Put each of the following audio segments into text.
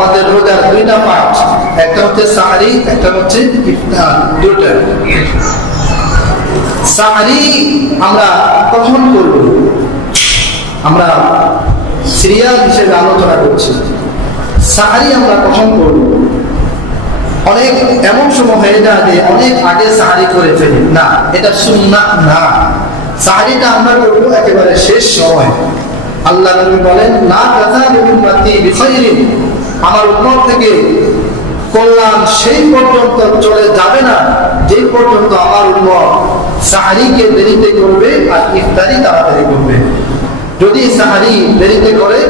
আমাদের রোজার দুইটা পার্ট, একটা হচ্ছে সাহরি, একটা হচ্ছে ইফতার, দুটো। সাহরি আমরা কখন করব? আমরা সিরিয়াল হিসেবে আলোচনা করছি। সাহরি আমরা কখন করব? অনেক এমন সময় হয়ে যায় যে অনেক আগে সাহরি করে ফেলি, না, এটা সুন্নাহ না। সাহরিটা আমরা করবো একেবারে শেষ সময়। আল্লাহ নবী বলেন, লা তাযালু উম্মতি বিখাইরিন, আমার উম্মত থেকে কল্যাণ সেই পর্যন্ত চলে যাবে না যে পর্যন্ত আমার উম্মত সাহরিকে দেরিতে করবে আর ইফতারি তাড়াতাড়ি করবে। যদি সাহরি দেরিতে করে,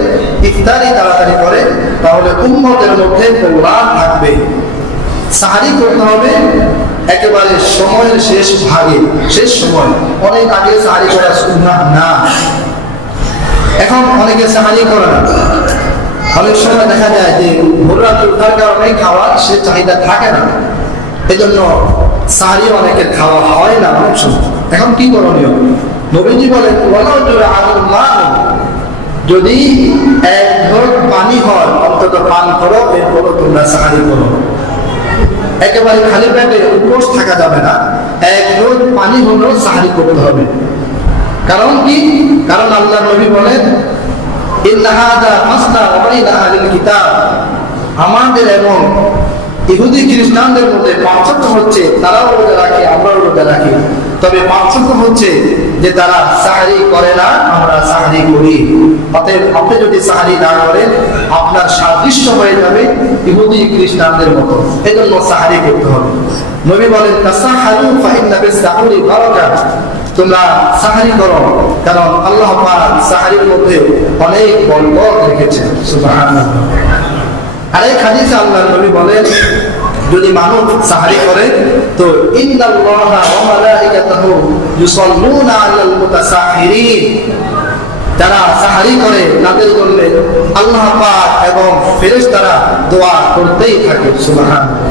ইফতারি তাড়াতাড়ি করে, তাহলে উম্মতের মধ্যে কল্যাণ থাকবে। সাহরি করতে হবে একেবারে সময়ের শেষ ভাগে, শেষ সময়। অনেক আগে সাহরি করা সুন্নাহ না। এখন অনেকে সাহরি করে না। অনেক সময় দেখা যায় যে ভোর রাতে ওঠার কারণে খাওয়ার সে চাহিদা থাকে না, এজন্য সাহরি অনেকের খাওয়া হয় না অনেক সময়। এখন কি করণীয়? নবীজি বলেন, যদি এক ঢোক পানি হয় অন্তত পান করো, এরপরও তোমরা সাহরি করো। একেবারে খালি পেটে উপোস থাকা যাবে না, এক ঢোক পানি হলেও সাহরি করতে হবে। কারণ কি? কারণ আল্লাহ নবী বলেন, আমাদের এবং ইহুদি খ্রিস্টানদের মধ্যে পার্থক্য হচ্ছে, তারাও রোজা রাখে, আমরাও রোজা রাখি, তবে পার্থক্য হচ্ছে যে তারা সাহরি করে না, আমরা সাহরি করি। অতএব আপনি যদি সাহরি না করেন, আপনার সাদৃশ্য হয়ে যাবে ইহুদি খ্রিস্টানদের মতো। এজন্য সাহরি করতে হবে। নবী বলেন, তাসাহারু ফাইন্না বিস-সাহুরি বারাকা, তোমরা সাহরি করো, কারণ আল্লাহ পাক সাহরির মধ্যে অনেক বরকত রেখেছেন। সুবহানাল্লাহ। আরেক হাদিসে আল্লাহর নবী বলেন, যদি মানুষ সাহরি করে তো ইন্নাল্লাহা ওয়া মালাইকাতাহু ইউসাল্লুনা আলাল মুতাসাহিরিন, যারা সাহরি করে তাদের জন্য আল্লাহ পাক এবং ফেরেশতারা দোয়া করতেই থাকে। সুবহানাল্লাহ।